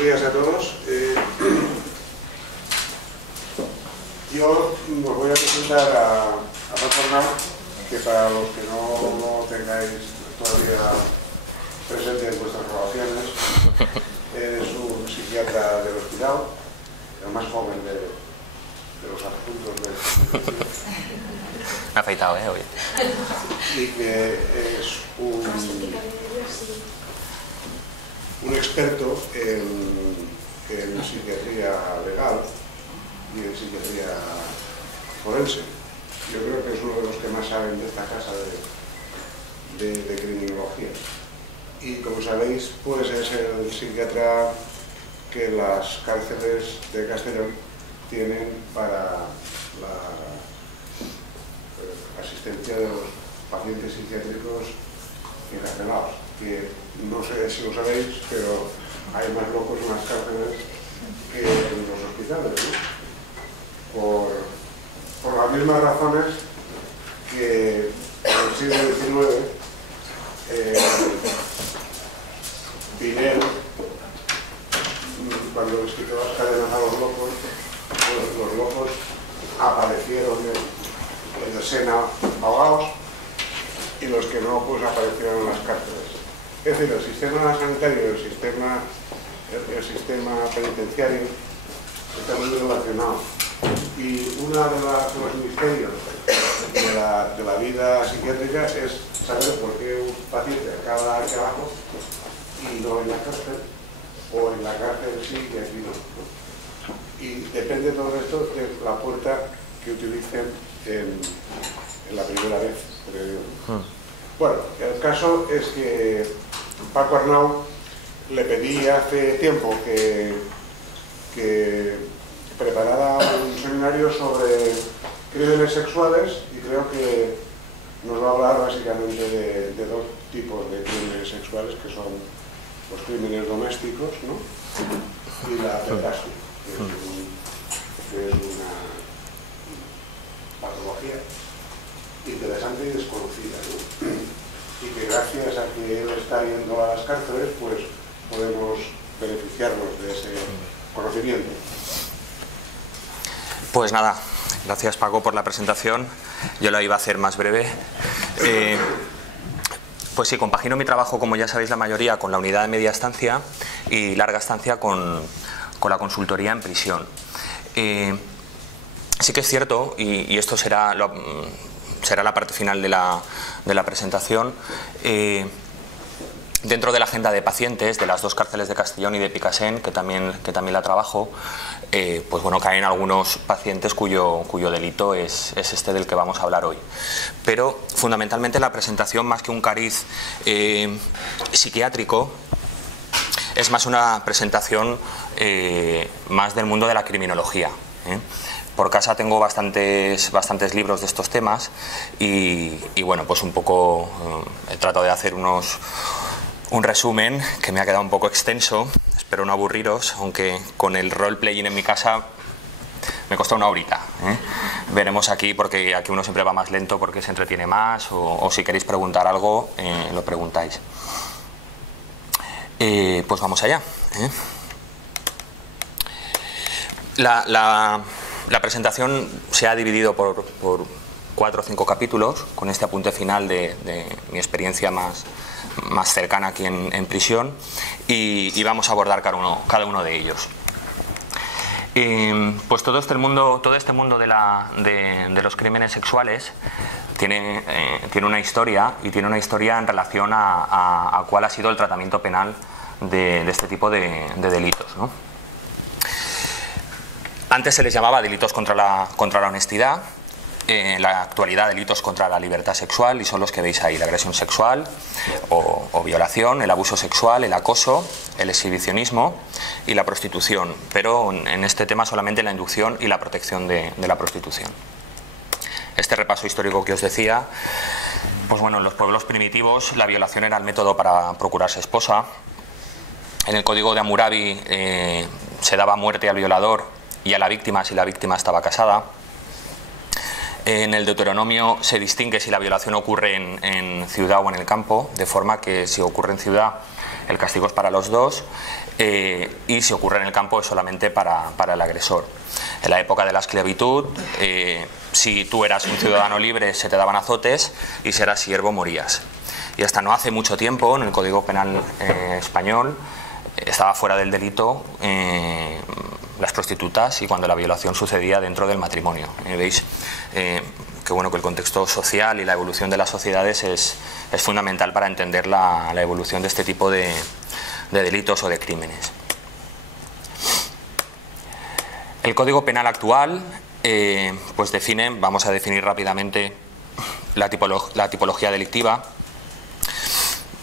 buenos días a todos. Yo os voy a presentar a Paco Arnau, que para los que no tengáis todavía presente en vuestras grabaciones, es un psiquiatra del hospital, el más joven de los adjuntos del hospital. Me ha afeitado, hoy. Y que es un experto en psiquiatría legal y en psiquiatría forense. Yo creo que es uno de los que más saben de esta casa de criminología. Y como sabéis, pues es el psiquiatra que las cárceles de Castellón tienen para la asistencia de los pacientes psiquiátricos encarcelados, que no sé si lo sabéis, pero hay más locos en las cárceles que en los hospitales, ¿no? Por las mismas razones que en el siglo XIX Pinel, cuando les quitó las cadenas a los locos, pues los locos aparecieron en el Sena ahogados y los que no, pues aparecieron en las cárceles. Es decir, el sistema sanitario y el sistema penitenciario está muy relacionado. Y uno de los misterios de la vida psiquiátrica es saber por qué un paciente acaba aquí abajo y no en la cárcel, o en la cárcel sí y aquí no. Y depende de todo esto de la puerta que utilicen en la primera vez. Bueno, el caso es que Paco Arnau le pedí hace tiempo que preparara un seminario sobre crímenes sexuales y creo que nos va a hablar básicamente de dos tipos de crímenes sexuales, que son los crímenes domésticos, ¿no? Y la pederastia, que es una patología interesante y desconocida, ¿no? Y que gracias a que él está yendo a las cárceles, pues podemos beneficiarnos de ese conocimiento. Pues nada, gracias Paco por la presentación. Yo la iba a hacer más breve. Pues sí, compagino mi trabajo, como ya sabéis la mayoría, con la unidad de media estancia y larga estancia con la consultoría en prisión. Sí que es cierto, y esto será la parte final de la presentación, dentro de la agenda de pacientes de las dos cárceles de Castellón y de Picassent, que también la trabajo, pues bueno, caen algunos pacientes cuyo delito es este del que vamos a hablar hoy. Pero fundamentalmente la presentación, más que un cariz psiquiátrico, es más una presentación más del mundo de la criminología. Por casa tengo bastantes libros de estos temas y bueno, pues un poco he tratado de hacer un resumen que me ha quedado un poco extenso, espero no aburriros, aunque con el role-playing en mi casa me costó una horita. Veremos aquí, porque aquí uno siempre va más lento porque se entretiene más, o si queréis preguntar algo, lo preguntáis. Pues vamos allá. La presentación se ha dividido por 4 o 5 capítulos, con este apunte final de mi experiencia más cercana aquí en prisión, y vamos a abordar cada uno de ellos. Pues todo este mundo de los crímenes sexuales tiene una historia, y tiene una historia en relación a cuál ha sido el tratamiento penal de este tipo de delitos, ¿no? Antes se les llamaba delitos contra la honestidad. En la actualidad, delitos contra la libertad sexual, y son los que veis ahí: la agresión sexual o violación, el abuso sexual, el acoso, el exhibicionismo y la prostitución, pero en este tema solamente la inducción y la protección de la prostitución. Este repaso histórico que os decía, pues bueno, en los pueblos primitivos la violación era el método para procurarse esposa. En el Código de Hammurabi se daba muerte al violador y a la víctima si la víctima estaba casada. En el Deuteronomio se distingue si la violación ocurre en ciudad o en el campo, de forma que si ocurre en ciudad el castigo es para los dos, y si ocurre en el campo es solamente para el agresor. En la época de la esclavitud, si tú eras un ciudadano libre se te daban azotes, y si eras siervo morías. Y hasta no hace mucho tiempo, en el Código Penal español, estaba fuera del delito las prostitutas y cuando la violación sucedía dentro del matrimonio. Veis que bueno, que el contexto social y la evolución de las sociedades es fundamental para entender la evolución de este tipo de delitos o de crímenes. El Código Penal actual pues vamos a definir rápidamente la tipología delictiva.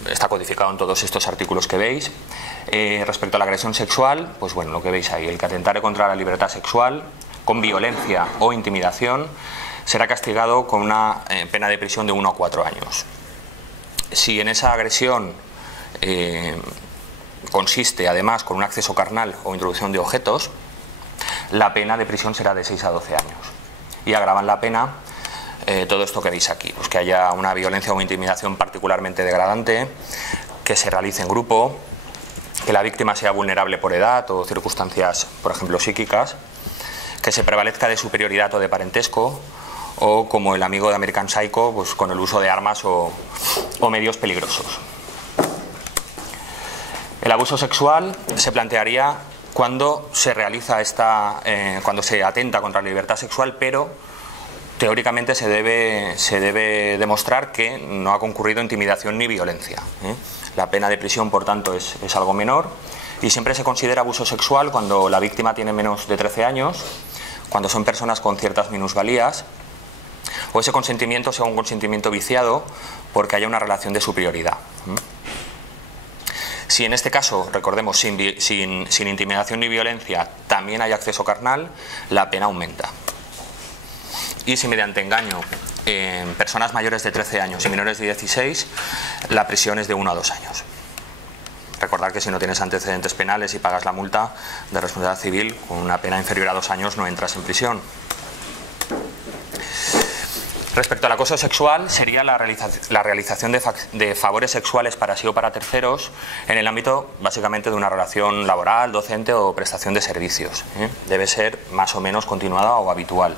Está codificado en todos estos artículos que veis. Respecto a la agresión sexual, pues bueno, lo que veis ahí, el que atentare contra la libertad sexual con violencia o intimidación será castigado con una pena de prisión de 1 a 4 años. Si en esa agresión consiste además con un acceso carnal o introducción de objetos, la pena de prisión será de 6 a 12 años. Y agravan la pena todo esto que veis aquí, pues que haya una violencia o intimidación particularmente degradante, que se realice en grupo, que la víctima sea vulnerable por edad o circunstancias, por ejemplo, psíquicas, que se prevalezca de superioridad o de parentesco, o como el amigo de American Psycho, pues con el uso de armas o medios peligrosos. El abuso sexual se plantearía cuando se realiza cuando se atenta contra la libertad sexual, pero teóricamente se debe demostrar que no ha concurrido intimidación ni violencia. La pena de prisión, por tanto, es algo menor, y siempre se considera abuso sexual cuando la víctima tiene menos de 13 años, cuando son personas con ciertas minusvalías, o ese consentimiento sea un consentimiento viciado porque haya una relación de superioridad. Si en este caso, recordemos, sin intimidación ni violencia también hay acceso carnal, la pena aumenta. Y si mediante engaño en personas mayores de 13 años y menores de 16, la prisión es de 1 a 2 años. Recordad que si no tienes antecedentes penales y pagas la multa de responsabilidad civil, con una pena inferior a 2 años no entras en prisión. Respecto al acoso sexual, sería la realización de favores sexuales para sí o para terceros en el ámbito básicamente de una relación laboral, docente o prestación de servicios. Debe ser más o menos continuada o habitual.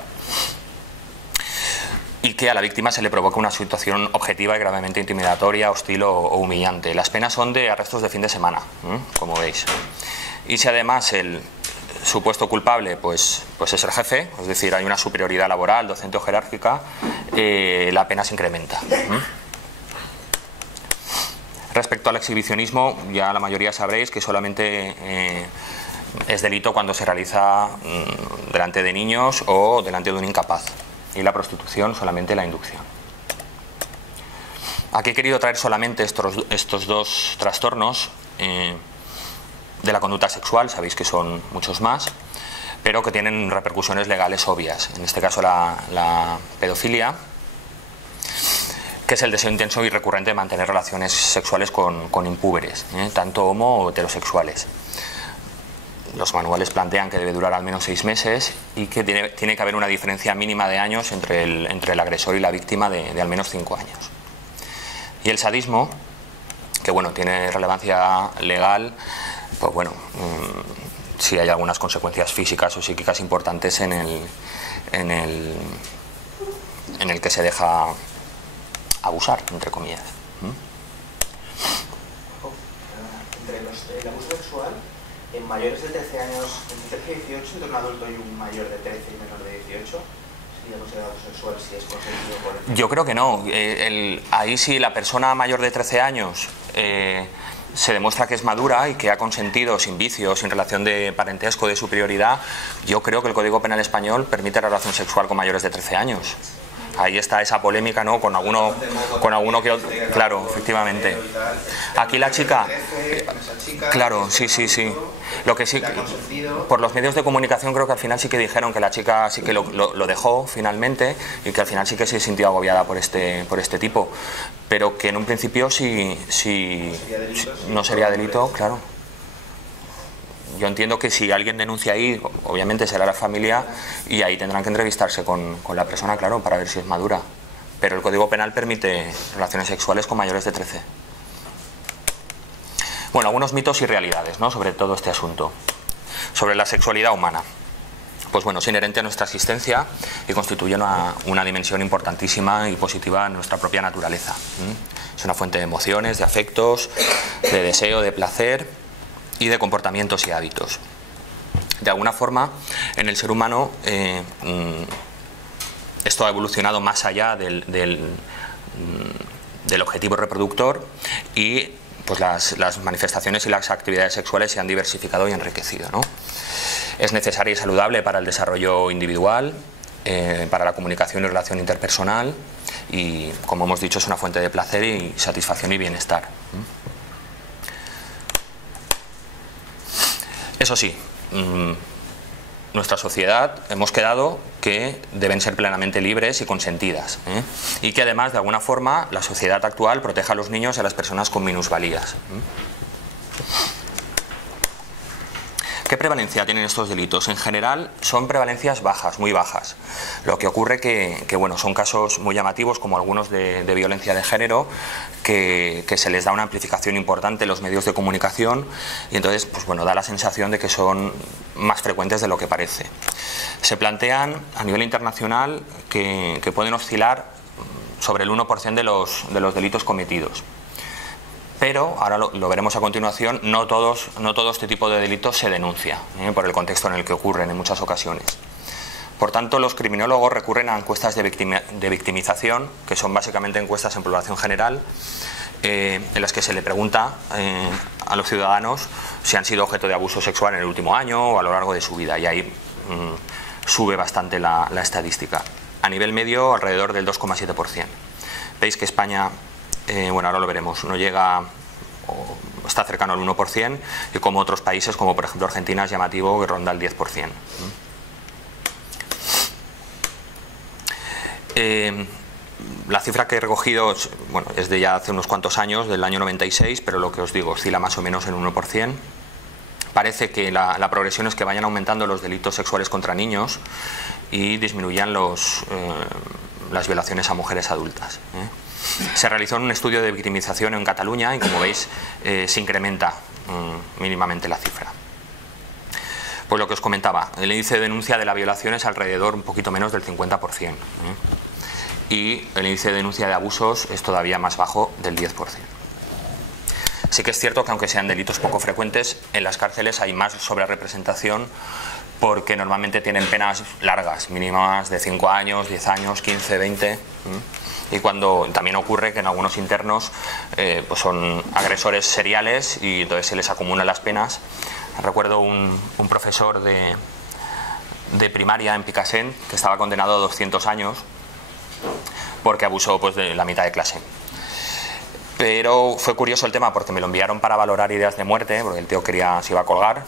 Y que a la víctima se le provoca una situación objetiva y gravemente intimidatoria, hostil o humillante. Las penas son de arrestos de fin de semana, como veis. Y si además el supuesto culpable pues es el jefe, es decir, hay una superioridad laboral, docente o jerárquica, la pena se incrementa. Respecto al exhibicionismo, ya la mayoría sabréis que solamente es delito cuando se realiza delante de niños o delante de un incapaz, y la prostitución solamente la inducción. Aquí he querido traer solamente estos dos trastornos de la conducta sexual, sabéis que son muchos más, pero que tienen repercusiones legales obvias. En este caso la pedofilia, que es el deseo intenso y recurrente de mantener relaciones sexuales con impúberes, tanto homo o heterosexuales. Los manuales plantean que debe durar al menos 6 meses y que tiene que haber una diferencia mínima de años entre el agresor y la víctima de al menos 5 años. Y el sadismo, que bueno, tiene relevancia legal, pues bueno, sí hay algunas consecuencias físicas o psíquicas importantes en el que se deja abusar, entre comillas. El abuso sexual en mayores de 13 años, entre 13 y 18, entre un adulto y un mayor de 13 y menor de 18, ¿sería considerado abuso sexual si es consentido por el... Yo creo que no. Ahí sí la persona mayor de 13 años se demuestra que es madura y que ha consentido sin vicios, sin relación de parentesco, de superioridad. Yo creo que el Código Penal español permite la relación sexual con mayores de 13 años. Ahí está esa polémica, ¿no? Con alguno que otro. Claro, efectivamente. Aquí la chica. Claro, sí. Lo que sí, por los medios de comunicación creo que al final sí que dijeron que la chica sí que lo dejó finalmente y que al final sí que se sintió agobiada por este tipo, pero que en un principio sí no sería delito, claro. Yo entiendo que si alguien denuncia ahí, obviamente será la familia y ahí tendrán que entrevistarse con la persona, claro, para ver si es madura. Pero el Código Penal permite relaciones sexuales con mayores de 13. Bueno, algunos mitos y realidades, ¿no?, sobre todo este asunto. Sobre la sexualidad humana. Pues bueno, es inherente a nuestra existencia y constituye una dimensión importantísima y positiva en nuestra propia naturaleza. Es una fuente de emociones, de afectos, de deseo, de placer y de comportamientos y hábitos. De alguna forma, en el ser humano esto ha evolucionado más allá del objetivo reproductor y pues las manifestaciones y las actividades sexuales se han diversificado y enriquecido, ¿no? Es necesaria y saludable para el desarrollo individual, para la comunicación y relación interpersonal y, como hemos dicho, es una fuente de placer y satisfacción y bienestar. Eso sí, nuestra sociedad hemos quedado que deben ser plenamente libres y consentidas, y que además, de alguna forma, la sociedad actual protege a los niños y a las personas con minusvalías. ¿Qué prevalencia tienen estos delitos? En general son prevalencias bajas, muy bajas. Lo que ocurre que bueno, son casos muy llamativos, como algunos de violencia de género, que se les da una amplificación importante en los medios de comunicación y entonces pues bueno, da la sensación de que son más frecuentes de lo que parece. Se plantean a nivel internacional que pueden oscilar sobre el 1% de los delitos cometidos. Pero, ahora lo veremos a continuación, no todo este tipo de delitos se denuncia, por el contexto en el que ocurren en muchas ocasiones. Por tanto, los criminólogos recurren a encuestas de victimización, que son básicamente encuestas en población general, en las que se le pregunta a los ciudadanos si han sido objeto de abuso sexual en el último año o a lo largo de su vida, y ahí sube bastante la estadística. A nivel medio, alrededor del 2,7%. Veis que España, bueno, ahora lo veremos, no llega, o está cercano al 1%, y como otros países, como por ejemplo Argentina, es llamativo que ronda el 10%. La cifra que he recogido, bueno, es de ya hace unos cuantos años, del año 96, pero lo que os digo, oscila más o menos en 1%. Parece que la progresión es que vayan aumentando los delitos sexuales contra niños y disminuyan las violaciones a mujeres adultas. Se realizó un estudio de victimización en Cataluña y, como veis, se incrementa mínimamente la cifra. Pues lo que os comentaba, el índice de denuncia de la violación es alrededor un poquito menos del 50%, y el índice de denuncia de abusos es todavía más bajo, del 10%. Sí que es cierto que, aunque sean delitos poco frecuentes, en las cárceles hay más sobrerepresentación porque normalmente tienen penas largas, mínimas de 5 años, 10 años, 15, 20... Y cuando también ocurre que en algunos internos pues son agresores seriales y entonces se les acumulan las penas. Recuerdo un profesor de primaria en Picassent que estaba condenado a 200 años porque abusó pues de la mitad de clase. Pero fue curioso el tema porque me lo enviaron para valorar ideas de muerte, porque el tío se iba a colgar,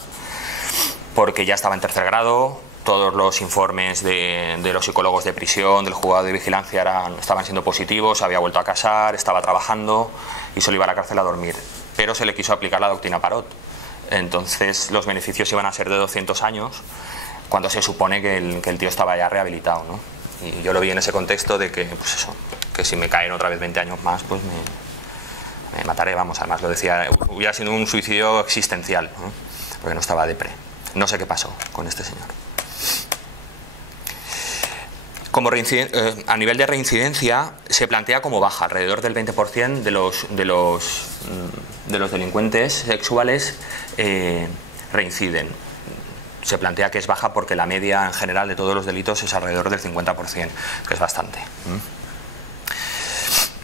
porque ya estaba en 3er grado. Todos los informes de los psicólogos de prisión, del juzgado de vigilancia estaban siendo positivos, había vuelto a casar, estaba trabajando y solo iba a la cárcel a dormir. Pero se le quiso aplicar la doctrina Parot. Entonces los beneficios iban a ser de 200 años, cuando se supone que el tío estaba ya rehabilitado, ¿no? Y yo lo vi en ese contexto de que, pues eso, que si me caen otra vez 20 años más, pues me mataré, vamos, además lo decía, hubiera sido un suicidio existencial, ¿no? Porque no estaba depre. No sé qué pasó con este señor. A nivel de reincidencia se plantea como baja, alrededor del 20% de los delincuentes sexuales reinciden. Se plantea que es baja porque la media en general de todos los delitos es alrededor del 50%, que es bastante.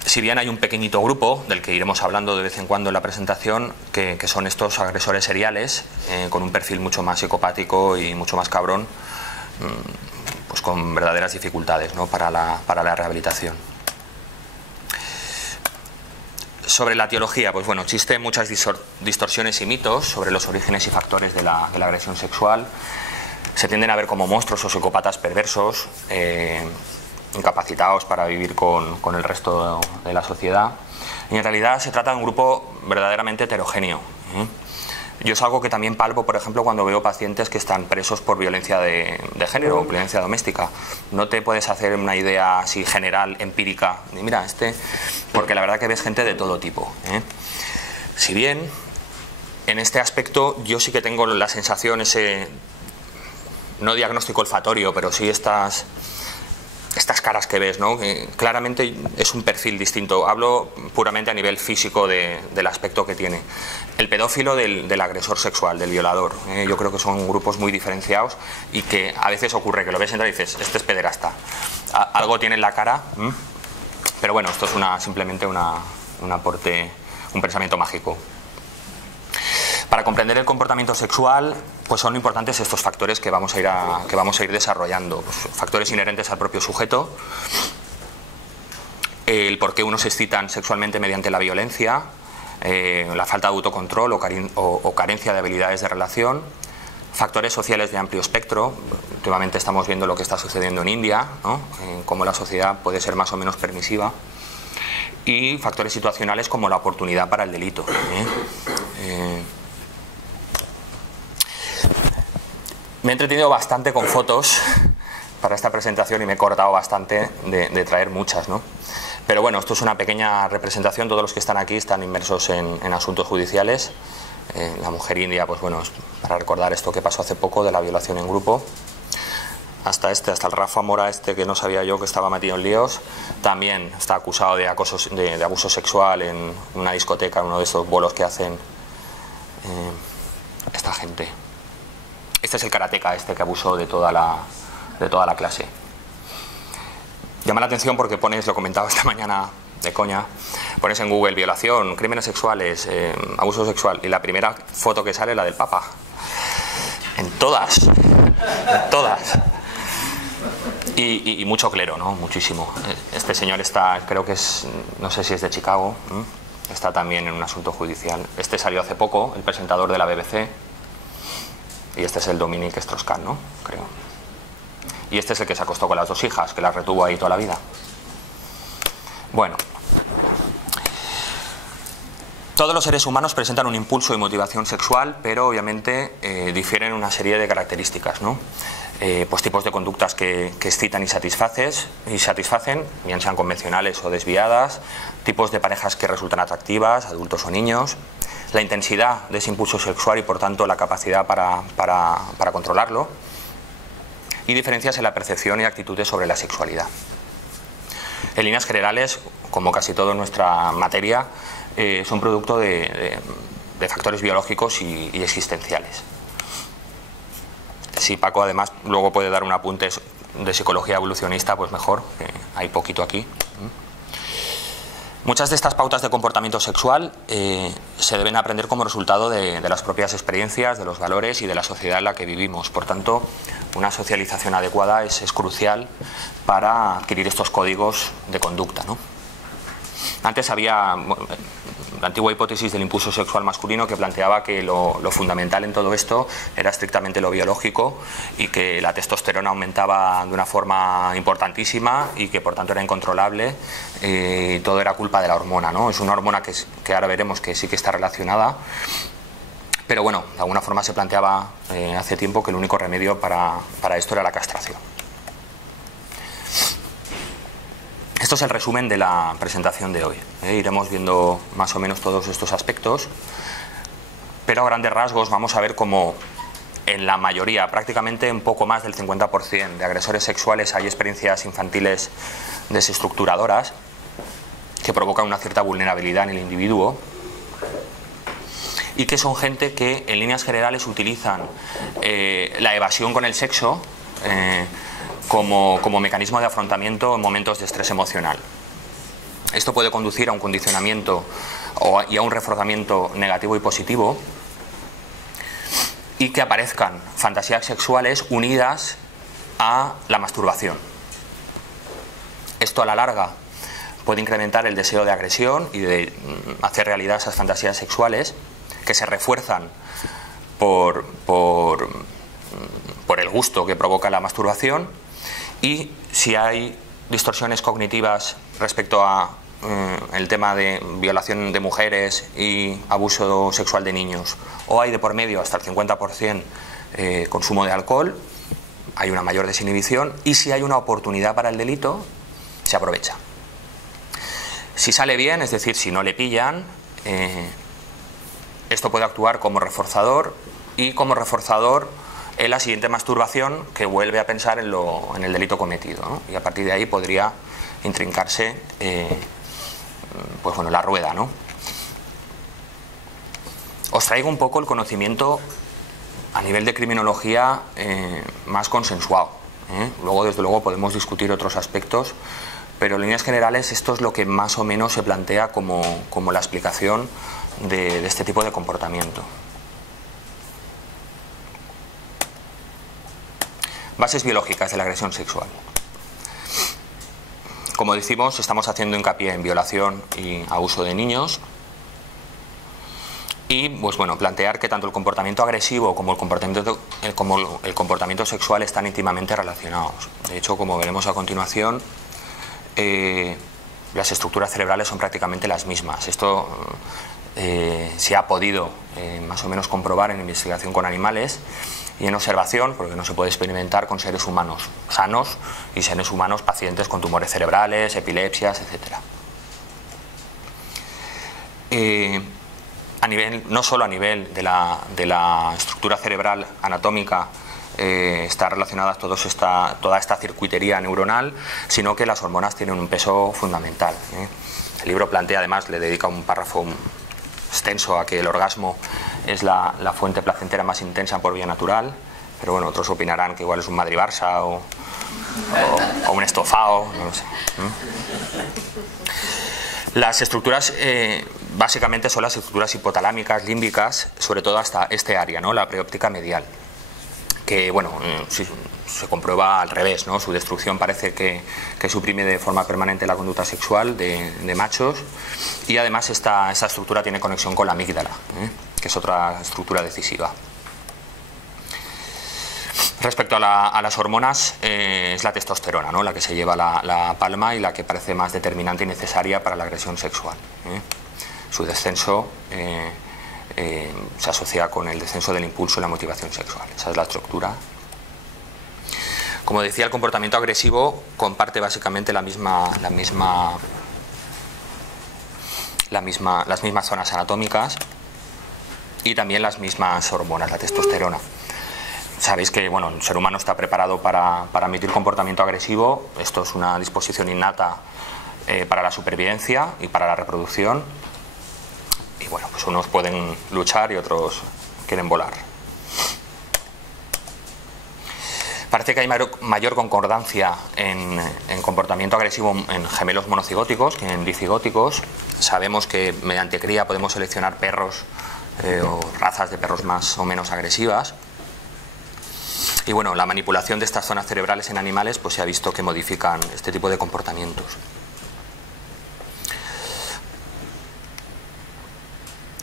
Si bien hay un pequeñito grupo, del que iremos hablando de vez en cuando en la presentación, que son estos agresores seriales, con un perfil mucho más psicopático y mucho más cabrón, pues con verdaderas dificultades, ¿no?, para la rehabilitación. Sobre la etiología, pues bueno, existen muchas distorsiones y mitos sobre los orígenes y factores de la agresión sexual. Se tienden a ver como monstruos o psicópatas perversos, incapacitados para vivir con el resto de la sociedad. Y en realidad se trata de un grupo verdaderamente heterogéneo. Yo es algo que también palpo, por ejemplo, cuando veo pacientes que están presos por violencia de género o violencia doméstica. No te puedes hacer una idea así general, empírica, de mira, porque la verdad que ves gente de todo tipo. Si bien En este aspecto yo sí que tengo la sensación, ese, no diagnóstico olfatorio, pero sí estas caras que ves, ¿no? Que claramente es un perfil distinto. Hablo puramente a nivel físico del aspecto que tiene. El pedófilo del agresor sexual, del violador. Yo creo que son grupos muy diferenciados y que a veces ocurre que lo ves entrar y dices, este es pederasta. Algo tiene en la cara, pero bueno, esto es simplemente un aporte, un pensamiento mágico. Para comprender el comportamiento sexual, pues son importantes estos factores que vamos a ir desarrollando. Pues, factores inherentes al propio sujeto, el por qué unos se excitan sexualmente mediante la violencia, la falta de autocontrol o carencia de habilidades de relación, factores sociales de amplio espectro. Últimamente estamos viendo lo que está sucediendo en India, ¿no? Cómo la sociedad puede ser más o menos permisiva, y factores situacionales como la oportunidad para el delito. Me he entretenido bastante con fotos para esta presentación y me he cortado bastante de traer muchas, ¿no? Pero bueno, esto es una pequeña representación. Todos los que están aquí están inmersos en asuntos judiciales. La mujer india, pues bueno, es para recordar esto que pasó hace poco de la violación en grupo. Hasta el Rafa Mora que no sabía yo que estaba metido en líos, también está acusado de acoso, de abuso sexual en una discoteca, en uno de estos bolos que hacen esta gente. Este es el karateca que abusó de toda la clase. Llama la atención porque pones, lo comentaba esta mañana de coña, pones en Google violación, crímenes sexuales, abuso sexual, y la primera foto que sale es la del Papa. En todas. Y mucho clero, ¿no? Muchísimo. Este señor está, creo que es, no sé si es de Chicago, está también en un asunto judicial. Este salió hace poco, el presentador de la BBC. Y este es el Dominic Strauss-Kahn, ¿no? Creo. Y este es el que se acostó con las dos hijas, que las retuvo ahí toda la vida. Bueno. Todos los seres humanos presentan un impulso y motivación sexual, pero obviamente difieren una serie de características, ¿no? Pues tipos de conductas que excitan y satisfacen, bien sean convencionales o desviadas, tipos de parejas que resultan atractivas, adultos o niños, la intensidad de ese impulso sexual y por tanto la capacidad para controlarlo, y diferencias en la percepción y actitudes sobre la sexualidad. En líneas generales, como casi todo en nuestra materia, son producto de factores biológicos y existenciales. Si Paco además luego puede dar un apunte de psicología evolucionista, pues mejor, que hay poquito aquí. Muchas de estas pautas de comportamiento sexual se deben aprender como resultado de las propias experiencias, de los valores y de la sociedad en la que vivimos. Por tanto, una socialización adecuada es crucial para adquirir estos códigos de conducta, ¿no? Antes había la antigua hipótesis del impulso sexual masculino que planteaba que lo fundamental en todo esto era estrictamente lo biológico y que la testosterona aumentaba de una forma importantísima y que por tanto era incontrolable, y todo era culpa de la hormona, ¿no? Es una hormona que ahora veremos que sí que está relacionada, pero bueno, de alguna forma se planteaba hace tiempo que el único remedio para esto era la castración. Esto es el resumen de la presentación de hoy. Iremos viendo más o menos todos estos aspectos, pero a grandes rasgos vamos a ver cómo en la mayoría, prácticamente un poco más del 50% de agresores sexuales, hay experiencias infantiles desestructuradoras que provocan una cierta vulnerabilidad en el individuo y que son gente que en líneas generales utilizan la evasión con el sexo como mecanismo de afrontamiento en momentos de estrés emocional. Esto puede conducir a un condicionamiento y a un reforzamiento negativo y positivo, y que aparezcan fantasías sexuales unidas a la masturbación. Esto a la larga puede incrementar el deseo de agresión y de hacer realidad esas fantasías sexuales que se refuerzan por el gusto que provoca la masturbación. Y si hay distorsiones cognitivas respecto a el tema de violación de mujeres y abuso sexual de niños, o hay de por medio hasta el 50% consumo de alcohol, hay una mayor desinhibición, y si hay una oportunidad para el delito, se aprovecha. Si sale bien, es decir, si no le pillan, esto puede actuar como reforzador y como reforzador en la siguiente masturbación, que vuelve a pensar en el delito cometido, ¿no? Y a partir de ahí podría intrincarse pues bueno, la rueda, ¿no? Os traigo un poco el conocimiento a nivel de criminología más consensuado, ¿eh? Luego, desde luego, podemos discutir otros aspectos, pero en líneas generales esto es lo que más o menos se plantea como la explicación de este tipo de comportamiento. Bases biológicas de la agresión sexual. Como decimos, estamos haciendo hincapié en violación y abuso de niños. Y pues bueno, plantear que tanto el comportamiento agresivo como el comportamiento sexual están íntimamente relacionados. De hecho, como veremos a continuación, las estructuras cerebrales son prácticamente las mismas. Esto se ha podido más o menos comprobar en investigación con animales y en observación, porque no se puede experimentar con seres humanos sanos y seres humanos pacientes con tumores cerebrales, epilepsias, etc. No solo a nivel de la estructura cerebral anatómica está relacionada toda esta circuitería neuronal, sino que las hormonas tienen un peso fundamental, ¿eh? El libro plantea, además, le dedica un párrafo extenso a que el orgasmo es la fuente placentera más intensa por vía natural, pero bueno, otros opinarán que igual es un Madrid-Barça o un estofado, no lo sé. Las estructuras básicamente son las estructuras hipotalámicas, límbicas, sobre todo hasta este área, ¿no? La preóptica medial, que bueno, se comprueba al revés, ¿no? Su destrucción parece que suprime de forma permanente la conducta sexual de machos, y además esta estructura tiene conexión con la amígdala, que es otra estructura decisiva. Respecto a las hormonas, es la testosterona, ¿no? La que se lleva la palma y la que parece más determinante y necesaria para la agresión sexual, ¿eh? Su descenso se asocia con el descenso del impulso y la motivación sexual. Esa es la estructura. Como decía, el comportamiento agresivo comparte básicamente las mismas zonas anatómicas y también las mismas hormonas, la testosterona. Sabéis que bueno, el ser humano está preparado para emitir comportamiento agresivo. Esto es una disposición innata para la supervivencia y para la reproducción. Y bueno, pues unos pueden luchar y otros quieren volar. Parece que hay mayor concordancia en comportamiento agresivo en gemelos monocigóticos que en dicigóticos. Sabemos que mediante cría podemos seleccionar perros o razas de perros más o menos agresivas. Y bueno, la manipulación de estas zonas cerebrales en animales pues se ha visto que modifican este tipo de comportamientos.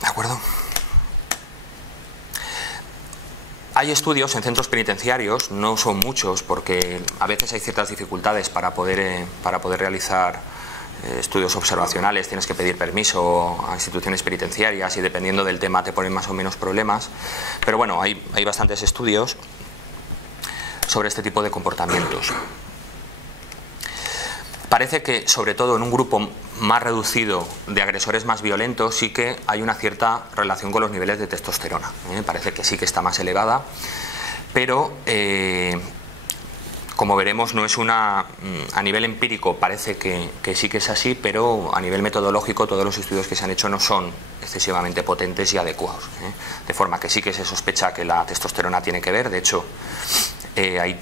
¿De acuerdo? Hay estudios en centros penitenciarios, no son muchos porque a veces hay ciertas dificultades para poder realizar estudios observacionales, tienes que pedir permiso a instituciones penitenciarias y dependiendo del tema te ponen más o menos problemas, pero bueno, hay bastantes estudios sobre este tipo de comportamientos. Parece que, sobre todo en un grupo más reducido de agresores más violentos, sí que hay una cierta relación con los niveles de testosterona. Parece que sí que está más elevada, pero como veremos no es a nivel empírico parece que sí que es así, pero a nivel metodológico todos los estudios que se han hecho no son excesivamente potentes y adecuados, de forma que sí que se sospecha que la testosterona tiene que ver. De hecho, hay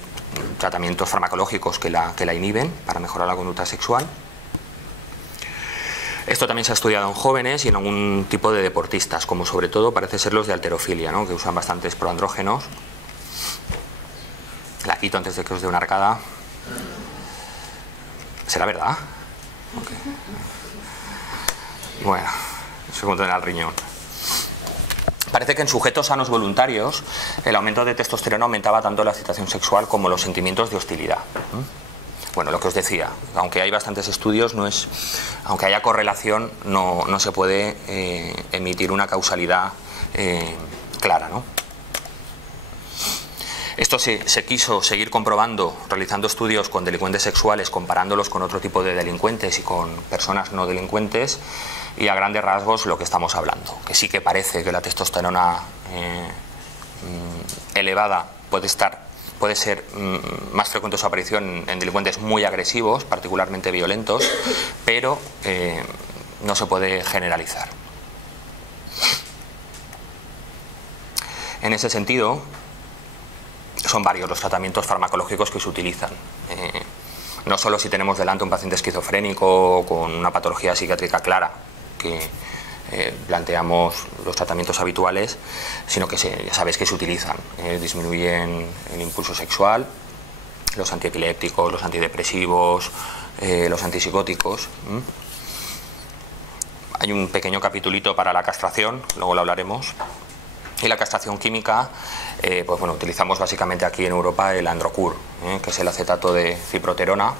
tratamientos farmacológicos que la inhiben para mejorar la conducta sexual. Esto también se ha estudiado en jóvenes y en algún tipo de deportistas, como sobre todo parece ser los de halterofilia, ¿no? Que usan bastantes proandrógenos. La quito antes de que os dé una arcada. ¿Será verdad? Okay. Bueno, eso contra el riñón. Parece que en sujetos sanos voluntarios el aumento de testosterona aumentaba tanto la excitación sexual como los sentimientos de hostilidad. Bueno, lo que os decía, aunque hay bastantes estudios, aunque haya correlación, no se puede emitir una causalidad clara, ¿no? Esto se quiso seguir comprobando realizando estudios con delincuentes sexuales, comparándolos con otro tipo de delincuentes y con personas no delincuentes, y a grandes rasgos lo que estamos hablando, que sí que parece que la testosterona elevada puede ser más frecuente su aparición en delincuentes muy agresivos, particularmente violentos, pero no se puede generalizar. En ese sentido, son varios los tratamientos farmacológicos que se utilizan. No solo si tenemos delante un paciente esquizofrénico o con una patología psiquiátrica clara, que planteamos los tratamientos habituales, sino que ya sabéis que se utilizan. Disminuyen el impulso sexual, los antiepilépticos, los antidepresivos, los antipsicóticos. Hay un pequeño capitulito para la castración, luego lo hablaremos. Y la castración química, pues bueno, utilizamos básicamente aquí en Europa el Androcur, que es el acetato de ciproterona,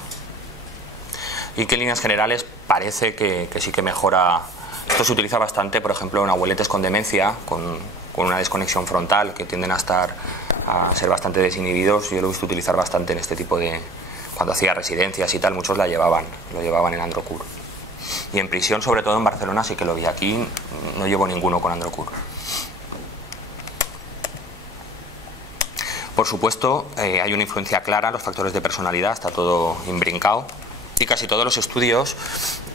y que en líneas generales parece que sí que mejora. Esto se utiliza bastante, por ejemplo, en abueletes con demencia, con una desconexión frontal, que tienden a ser bastante desinhibidos. Yo lo he visto utilizar bastante en este tipo de... Cuando hacía residencias y tal, muchos lo llevaban el Androcur. Y en prisión, sobre todo en Barcelona, sí que lo vi. Aquí no llevo ninguno con Androcur. Por supuesto, hay una influencia clara en los factores de personalidad, está todo imbrincado, y casi todos los estudios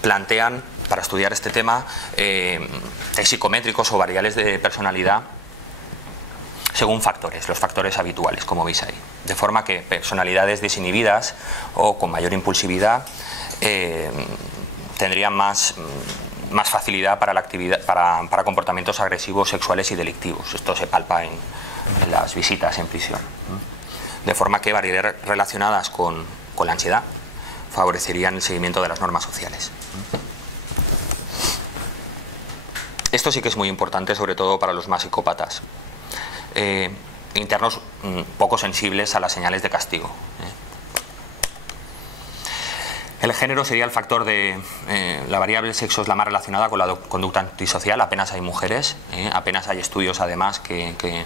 plantean, para estudiar este tema, test psicométricos o variables de personalidad según factores, los factores habituales, como veis ahí. De forma que personalidades desinhibidas o con mayor impulsividad tendrían más facilidad para la actividad, para comportamientos agresivos, sexuales y delictivos. Esto se palpa en las visitas en prisión. De forma que variables relacionadas con la ansiedad favorecerían el seguimiento de las normas sociales. Esto sí que es muy importante, sobre todo para los más psicópatas. Internos poco sensibles a las señales de castigo. El género sería el factor de... la variable sexo es la más relacionada con la conducta antisocial. Apenas hay mujeres, apenas hay estudios además que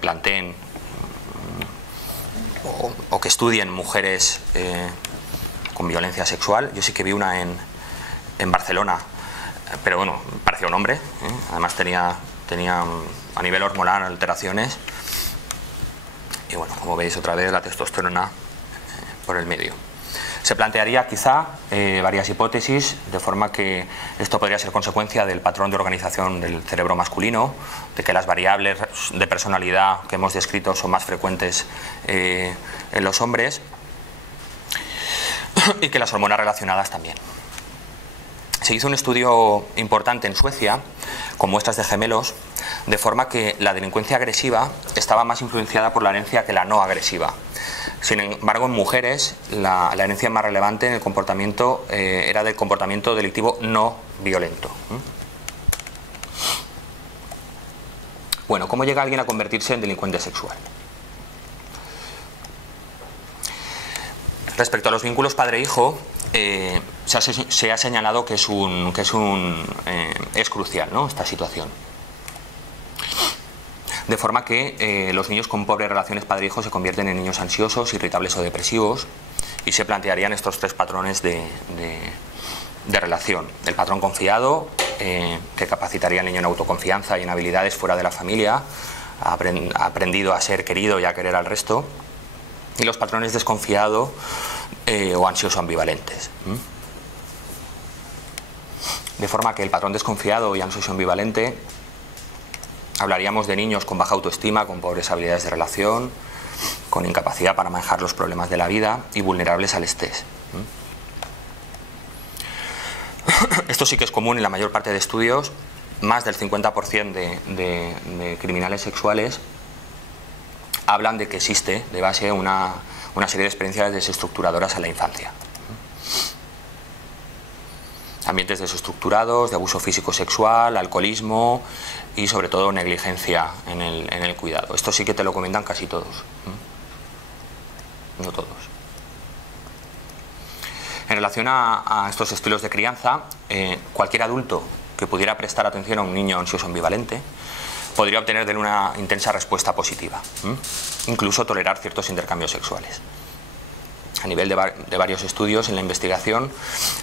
planteen o que estudien mujeres con violencia sexual. Yo sí que vi una en Barcelona, pero bueno, parecía un hombre, además tenía a nivel hormonal alteraciones, y bueno, como veis otra vez la testosterona por el medio. Se plantearía quizá varias hipótesis, de forma que esto podría ser consecuencia del patrón de organización del cerebro masculino, de que las variables de personalidad que hemos descrito son más frecuentes en los hombres, y que las hormonas relacionadas también. Se hizo un estudio importante en Suecia con muestras de gemelos, de forma que la delincuencia agresiva estaba más influenciada por la herencia que la no agresiva. Sin embargo, en mujeres la herencia más relevante en el comportamiento era del comportamiento delictivo no violento. Bueno, ¿cómo llega alguien a convertirse en delincuente sexual? Respecto a los vínculos padre-hijo, se ha señalado que es crucial, ¿no?, esta situación. De forma que los niños con pobres relaciones padre-hijo se convierten en niños ansiosos, irritables o depresivos, y se plantearían estos tres patrones de relación. El patrón confiado, que capacitaría al niño en autoconfianza y en habilidades fuera de la familia, ha aprendido a ser querido y a querer al resto. Y los patrones desconfiado o ansioso ambivalentes. De forma que el patrón desconfiado y ansioso ambivalente, hablaríamos de niños con baja autoestima, con pobres habilidades de relación, con incapacidad para manejar los problemas de la vida y vulnerables al estrés. Esto sí que es común en la mayor parte de estudios. Más del 50% de criminales sexuales hablan de que existe de base una serie de experiencias desestructuradoras en la infancia. Ambientes desestructurados, de abuso físico-sexual, alcoholismo y sobre todo negligencia en el cuidado. Esto sí que te lo comentan casi todos. No todos. En relación a estos estilos de crianza, cualquier adulto que pudiera prestar atención a un niño ansioso ambivalente podría obtener de él una intensa respuesta positiva, incluso tolerar ciertos intercambios sexuales. a nivel de varios estudios en la investigación,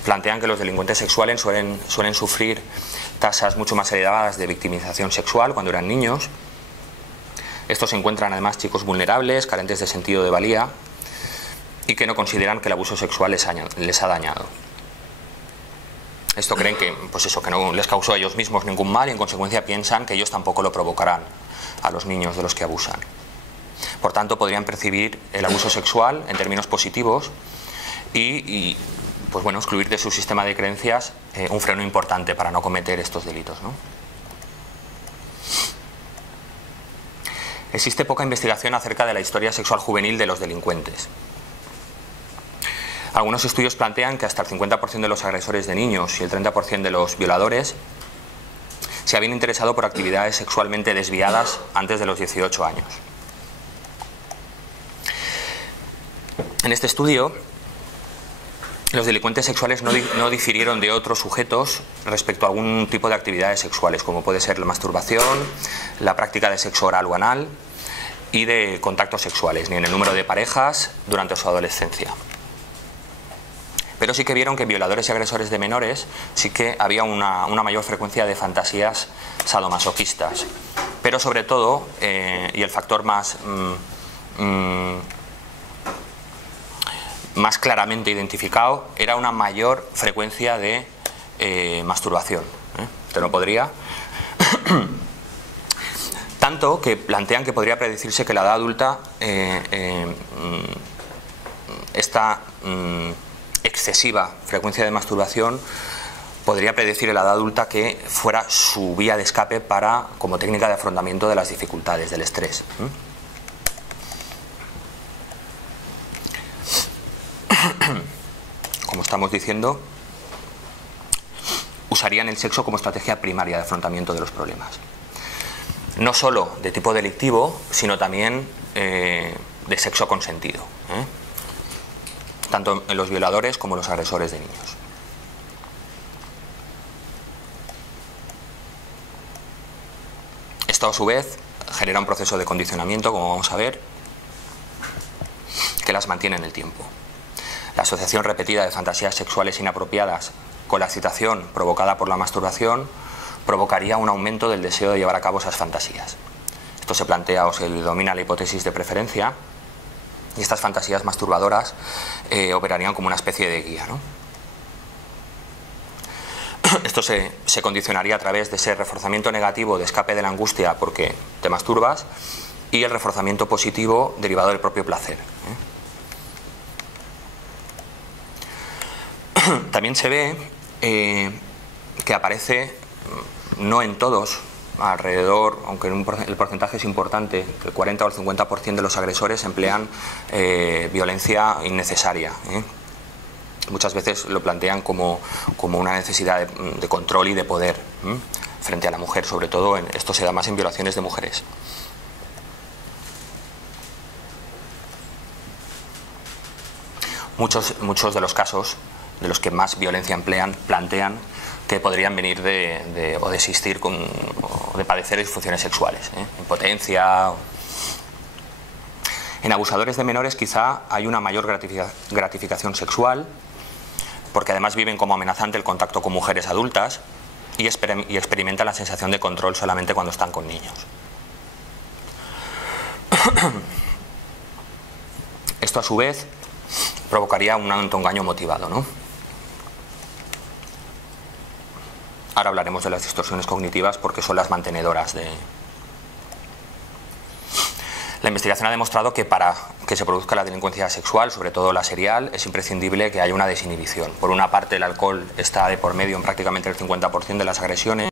plantean que los delincuentes sexuales suelen sufrir tasas mucho más elevadas de victimización sexual cuando eran niños. Estos se encuentran además chicos vulnerables, carentes de sentido de valía y que no consideran que el abuso sexual les ha dañado. Esto creen que, pues eso, que no les causó a ellos mismos ningún mal y en consecuencia piensan que ellos tampoco lo provocarán a los niños de los que abusan. Por tanto, podrían percibir el abuso sexual en términos positivos y pues bueno, excluir de su sistema de creencias un freno importante para no cometer estos delitos, ¿no? Existe poca investigación acerca de la historia sexual juvenil de los delincuentes. Algunos estudios plantean que hasta el 50% de los agresores de niños y el 30% de los violadores se habían interesado por actividades sexualmente desviadas antes de los 18 años. En este estudio, los delincuentes sexuales no difirieron de otros sujetos respecto a algún tipo de actividades sexuales, como puede ser la masturbación, la práctica de sexo oral o anal y de contactos sexuales, ni en el número de parejas durante su adolescencia. Pero sí que vieron que en violadores y agresores de menores sí que había una mayor frecuencia de fantasías sadomasoquistas. Pero sobre todo, y el factor más claramente identificado, era una mayor frecuencia de masturbación. Te lo podría. Tanto que plantean que podría predecirse que la edad adulta esta excesiva frecuencia de masturbación podría predecir en la edad adulta que fuera su vía de escape como técnica de afrontamiento de las dificultades, del estrés. Como estamos diciendo, usarían el sexo como estrategia primaria de afrontamiento de los problemas. No solo de tipo delictivo, sino también de sexo consentido, tanto en los violadores como en los agresores de niños. Esto a su vez genera un proceso de condicionamiento, como vamos a ver, que las mantiene en el tiempo. La asociación repetida de fantasías sexuales inapropiadas con la excitación provocada por la masturbación provocaría un aumento del deseo de llevar a cabo esas fantasías. Esto se plantea o se domina la hipótesis de preferencia, y estas fantasías masturbadoras operarían como una especie de guía, ¿no? Esto se condicionaría a través de ese reforzamiento negativo de escape de la angustia porque te masturbas y el reforzamiento positivo derivado del propio placer. También se ve que aparece, no en todos, alrededor, aunque el porcentaje es importante, que el 40 o el 50% de los agresores emplean violencia innecesaria. Muchas veces lo plantean como una necesidad de control y de poder frente a la mujer, sobre todo esto se da más en violaciones de mujeres. Muchos de los casos de los que más violencia emplean plantean que podrían venir o de existir o de padecer disfunciones sexuales, impotencia. En abusadores de menores quizá hay una mayor gratificación sexual, porque además viven como amenazante el contacto con mujeres adultas y experimentan la sensación de control solamente cuando están con niños. Esto a su vez provocaría un autoengaño motivado, ¿no? Ahora hablaremos de las distorsiones cognitivas porque son las mantenedoras de... La investigación ha demostrado que para que se produzca la delincuencia sexual, sobre todo la serial, es imprescindible que haya una desinhibición. Por una parte, el alcohol está de por medio en prácticamente el 50% de las agresiones.